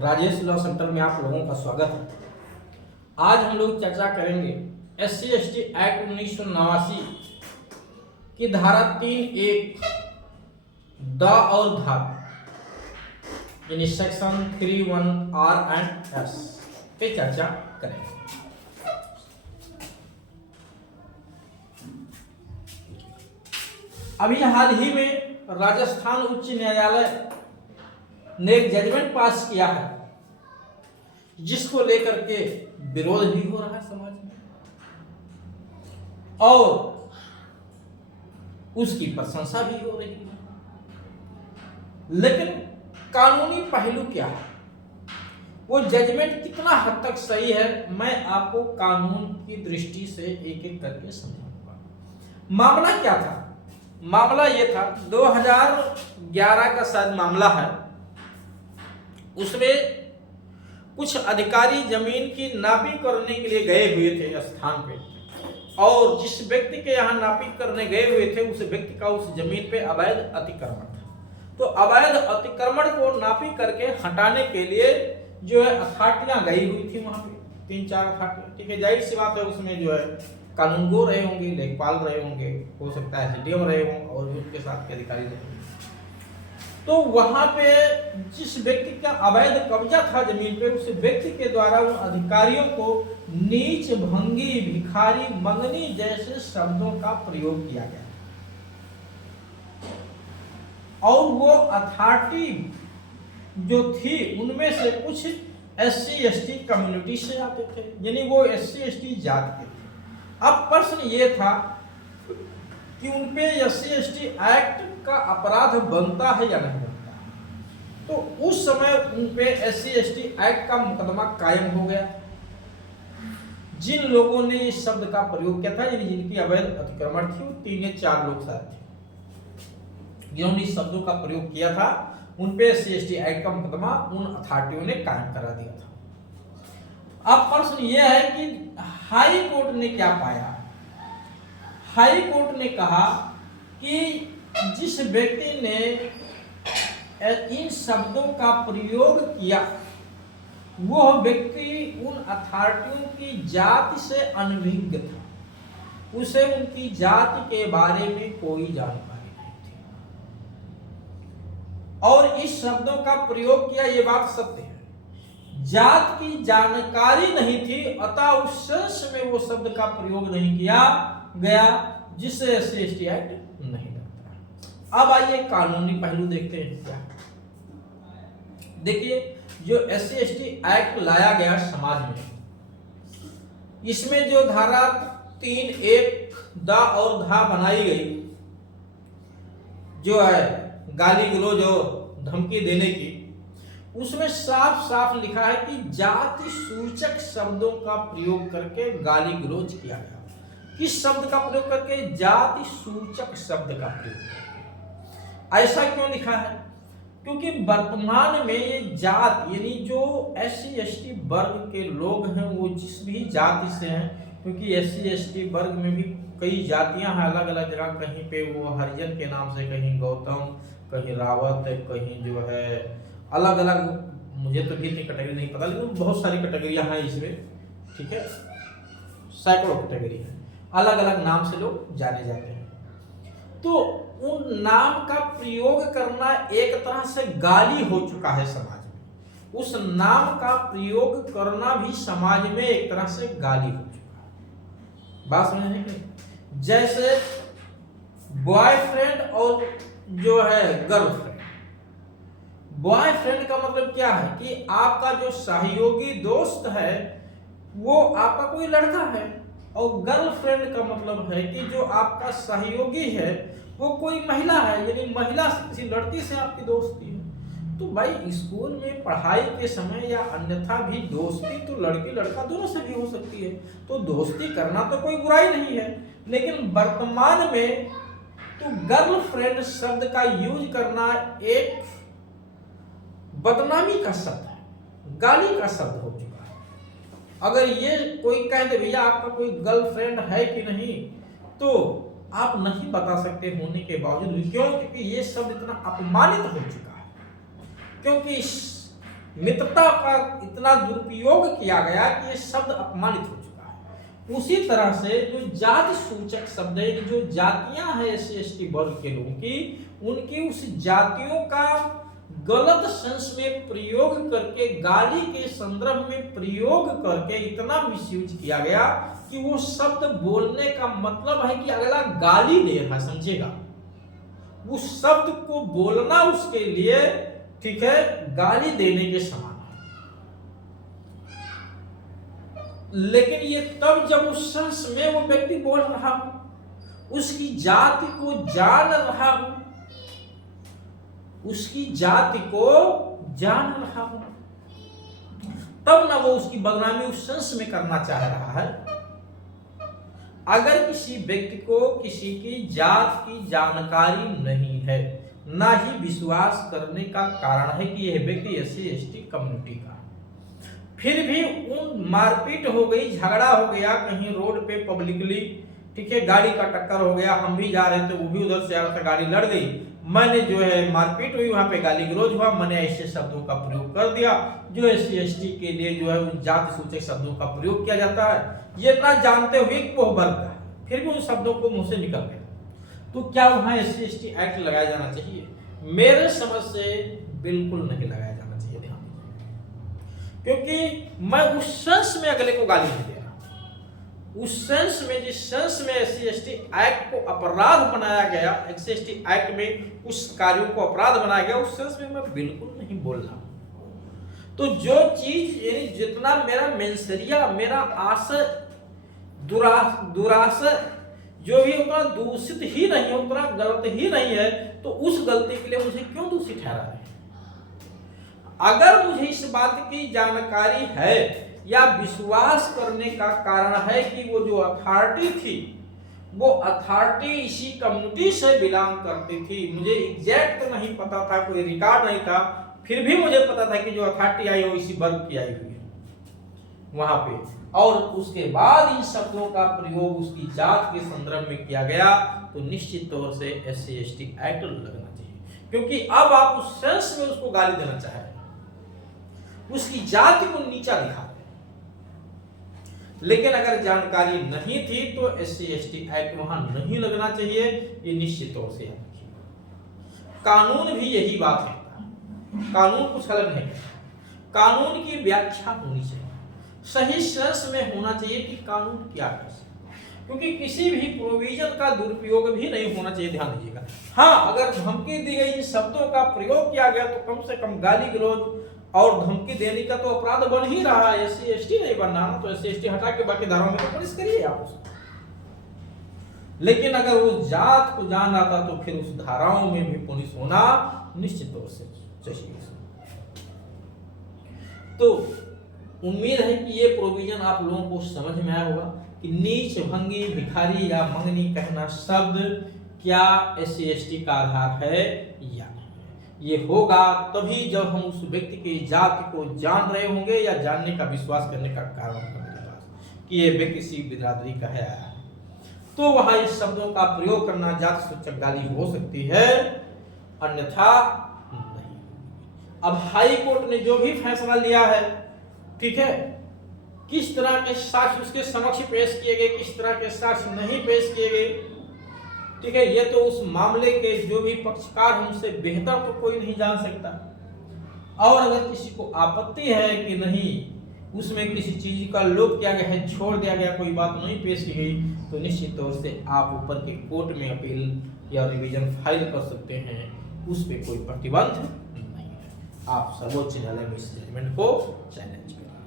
Rajesh law centre में आप लोगों का स्वागत है। आज हम लोग चर्चा करेंगे SC/ST एक्ट 1989 की धारा 3(1) द और धा यानी सेक्शन 3(1)R एंड S पे चर्चा करेंगे। अभी हाल ही में राजस्थान उच्च न्यायालय ने एक जजमेंट पास किया है जिसको लेकर के विरोध भी हो रहा है समाज में और उसकी प्रशंसा भी हो रही है। लेकिन कानूनी पहलू क्या है, वो जजमेंट कितना हद तक सही है, मैं आपको कानून की दृष्टि से एक एक करके समझाऊंगा। मामला क्या था? मामला ये था 2011 का शायद मामला है। उसमें कुछ अधिकारी जमीन की नापी करने के लिए गए हुए थे स्थान पे, और जिस व्यक्ति के यहाँ नापी करने गए हुए थे उस व्यक्ति का उस जमीन पे अवैध अतिक्रमण था। तो अवैध अतिक्रमण को नापी करके हटाने के लिए जो है अथॉरिटियां गई हुई थी वहां पे, 3-4 अथॉरिटियां। ठीक है, जाहिर सी बात है उसमें जो है कानूनगो रहे होंगे, लेखपाल रहे होंगे, हो सकता है SDM रहे हों और उनके साथ के अधिकारी रहे होंगे। तो वहां पे जिस व्यक्ति का अवैध कब्जा था जमीन पे, उस व्यक्ति के द्वारा उन अधिकारियों को नीच, भंगी, भिखारी, मंगनी जैसे शब्दों का प्रयोग किया गया और वो अथॉरिटी जो थी उनमें से कुछ SC/ST कम्युनिटी से आते थे, यानी वो SC/ST जात के थे। अब प्रश्न ये था कि उनपे SC/ST एक्ट का अपराध बनता है या नहीं बनता है। तो उस समय उनपे SC/ST एक्ट का मुकदमा कायम हो गया। जिन लोगों ने इस शब्द का प्रयोग किया था, यानी जिनकी अवैध अतिक्रमण थी, वो 3 या 4 लोग शायद थे जिन्होंने इस शब्दों का प्रयोग किया था, उनपे SC/ST एक्ट का मुकदमा उन अथॉरिटियों ने कायम करा दिया था। अब प्रश्न यह है कि हाई कोर्ट ने क्या पाया। हाई कोर्ट ने कहा कि जिस व्यक्ति ने इन शब्दों का प्रयोग किया वह व्यक्ति उन अथॉरिटियों की जाति से अनभिज्ञ था, उसे उनकी जाति के बारे में कोई जानकारी नहीं थी और इस शब्दों का प्रयोग किया, ये बात सत्य है। जात की जानकारी नहीं थी, अतः उस सेंस में वो शब्द का प्रयोग नहीं किया गया जिससे SC/ST एक्ट नहीं लगता। अब आइए कानूनी पहलू देखते हैं क्या। देखिए, जो SC/ST एक्ट लाया गया समाज में, इसमें जो धारा 3(1) द और धा बनाई गई, जो है गाली गलौज और धमकी देने की, उसमें साफ साफ लिखा है कि जाति सूचक शब्दों का प्रयोग करके गाली गलौज किया गया। किस शब्द का प्रयोग करके? जाति सूचक शब्द का प्रयोग करके। ऐसा क्यों लिखा है? क्योंकि वर्तमान में ये जात यानी जो SC/ST वर्ग के लोग हैं, वो जिस भी जाति से हैं, क्योंकि SC/ST वर्ग में भी कई जातियां हैं अलग अलग जगह, कहीं पे वो हरिजन के नाम से, कहीं गौतम, कहीं रावत, कहीं जो है अलग अलग, मुझे तो भी इतनी कैटेगरी नहीं पता, लेकिन बहुत सारी कैटेगरियां हैं इसमें। ठीक है, सैकड़ों कैटेगरी है, अलग अलग नाम से लोग जाने जाते हैं। तो उन नाम का प्रयोग करना एक तरह से गाली हो चुका है समाज में। उस नाम का प्रयोग करना भी समाज में एक तरह से गाली हो चुका है। बात समझ रहे हैं? जैसे बॉयफ्रेंड और जो है गर्लफ्रेंड। बॉयफ्रेंड का मतलब क्या है कि आपका जो सहयोगी दोस्त है वो आपका कोई लड़का है, और गर्लफ्रेंड का मतलब है कि जो आपका सहयोगी है वो कोई महिला है, यानी महिला से, किसी लड़की से आपकी दोस्ती है। तो भाई स्कूल में पढ़ाई के समय या अन्यथा भी दोस्ती तो लड़की लड़का दोनों से भी हो सकती है, तो दोस्ती करना तो कोई बुराई नहीं है। लेकिन वर्तमान में तो गर्लफ्रेंड शब्द का यूज करना एक बदनामी का शब्द है, गाली का शब्द हो चुका है। अगर ये कोई कह दे भैया आपका कोई गर्लफ्रेंड है कि नहीं, तो आप नहीं बता सकते होने के बावजूद। क्यों? क्योंकि ये शब्द इतना अपमानित हो चुका है। क्योंकि मित्रता का इतना दुरुपयोग किया गया कि ये शब्द अपमानित हो चुका है। उसी तरह से जो जाति सूचक शब्द है, जो जातियां हैं SC/ST वर्ग के लोगों की, उनकी उस जातियों का गलत सेंस में प्रयोग करके, गाली के संदर्भ में प्रयोग करके इतना मिसयूज किया गया कि वो शब्द बोलने का मतलब है कि अगला गाली दे रहा, समझेगा, उस शब्द को बोलना उसके लिए, ठीक है, गाली देने के समान है। लेकिन ये तब जब उस सेंस में वो व्यक्ति बोल रहा हो, उसकी जाति को जान रहा हो, उसकी जाति को जान रहा हो, तब ना वो उसकी बदनामी उस सेंस में करना चाह रहा है। अगर किसी व्यक्ति को किसी की जात की जानकारी नहीं है, ना ही विश्वास करने का कारण है कि यह व्यक्ति SC/ST कम्युनिटी का, फिर भी उन मारपीट हो गई, झगड़ा हो गया कहीं रोड पे पब्लिकली, ठीक है, गाड़ी का टक्कर हो गया, हम भी जा रहे थे, वो भी उधर से आ रहा था, गाड़ी लड़ गई, मैंने जो है मारपीट हुई, वहां पे गाली गलौज हुआ, मैंने ऐसे शब्दों का प्रयोग कर दिया जो SC/ST के लिए जो है उन जाति सूचक शब्दों का प्रयोग किया जाता है, ये ना जानते हुए कि वो वर्ग का है, फिर भी उन शब्दों को मुंह से निकल गया, तो क्या वहां SC/ST एक्ट लगाया जाना चाहिए? मेरे समझ से बिल्कुल नहीं लगाया जाना चाहिए, ध्यान दीजिए, क्योंकि मैं उस सेंस में अगले को गाली नहीं दे रहा, उस सेंस में, जिस सेंस में SC/ST एक्ट को अपराध बनाया गया, SC/ST एक्ट में उस कार्यों को अपराध बनाया गया, उस सेंस में मैं बिल्कुल नहीं बोल रहा। तो जो चीज यानी जितना मेरा मेंसरिया, मेरा आशय, दुराशय जो भी उतना दूषित ही नहीं है, उतना गलत ही नहीं है, तो उस गलती के लिए मुझे क्यों दोषी ठहरा है? अगर मुझे इस बात की जानकारी है या विश्वास करने का कारण है कि वो जो अथॉरिटी थी, वो अथॉरिटी इसी कम्युनिटी से बिलोंग करती थी, मुझे एग्जैक्ट तो नहीं पता था, कोई रिकॉर्ड नहीं था, फिर भी मुझे पता था कि जो अथॉरिटी आई वो इसी वर्ग की आई हुई है वहां पे, और उसके बाद इन शब्दों का प्रयोग उसकी जात के संदर्भ में किया गया, तो निश्चित तौर से SC/ST एक्ट लगना चाहिए, क्योंकि अब आप उस सेंस में उसको गाली देना चाह रहे हैं, उसकी जाति को नीचा दिखा रहे हैं। लेकिन अगर जानकारी नहीं थी तो SC/ST एक्ट वहां नहीं लगना चाहिए, ये निश्चित तौर से याद रखिए। कानून भी यही बात कहता है, कानून कुछ अलग नहीं है, कानून की व्याख्या होनी चाहिए, सही सेंस में होना चाहिए कि कानून क्या है, क्योंकि किसी भी प्रोविजन का दुरुपयोग भी नहीं होना चाहिए, ध्यान दीजिएगा। हाँ, अगर धमकी दी गई, शब्दों का प्रयोग किया गया, तो कम से कम गाली गलौज और धमकी देने का तो अपराध बन ही रहा है, SC/ST नहीं बनना ना, तो SC/ST हटा के बाकी धाराओं में तो पुलिस करिए आप उसको। लेकिन अगर वो जात को जान रहा था, तो फिर उस धाराओं में भी पुलिस होना निश्चित तौर से चाहिए। तो उम्मीद है कि ये प्रोविजन आप लोगों को समझ में आया होगा कि नीच, भंगी, भिखारी या मंगनी कहना शब्द क्या SC/ST का आधार है या नहीं। ये होगा तभी जब हम उस व्यक्ति की जाति को जान रहे होंगे या जानने का विश्वास करने का कारण होगा मेरे पास कि ये व्यक्ति किसी बिरादरी का है, तो वहां इस शब्दों का प्रयोग करना जाति सूचक गाली हो सकती है, अन्यथा नहीं। अब हाई कोर्ट ने जो भी फैसला लिया है, ठीक है, किस तरह के साक्ष्य उसके समक्ष पेश किए गए, किस तरह के साक्ष्य नहीं पेश किए गए, ठीक है, ये तो उस मामले के जो भी पक्षकार हमसे बेहतर तो कोई नहीं जान सकता। और अगर किसी को आपत्ति है कि नहीं उसमें किसी चीज का लोप किया गया है, छोड़ दिया गया, कोई बात नहीं पेश की गई, तो निश्चित तौर से आप ऊपर के कोर्ट में अपील या रिवीजन फाइल कर सकते हैं, उस पर कोई प्रतिबंध नहीं है। आप सर्वोच्च न्यायालय में इस जजमेंट को चैलेंज करें।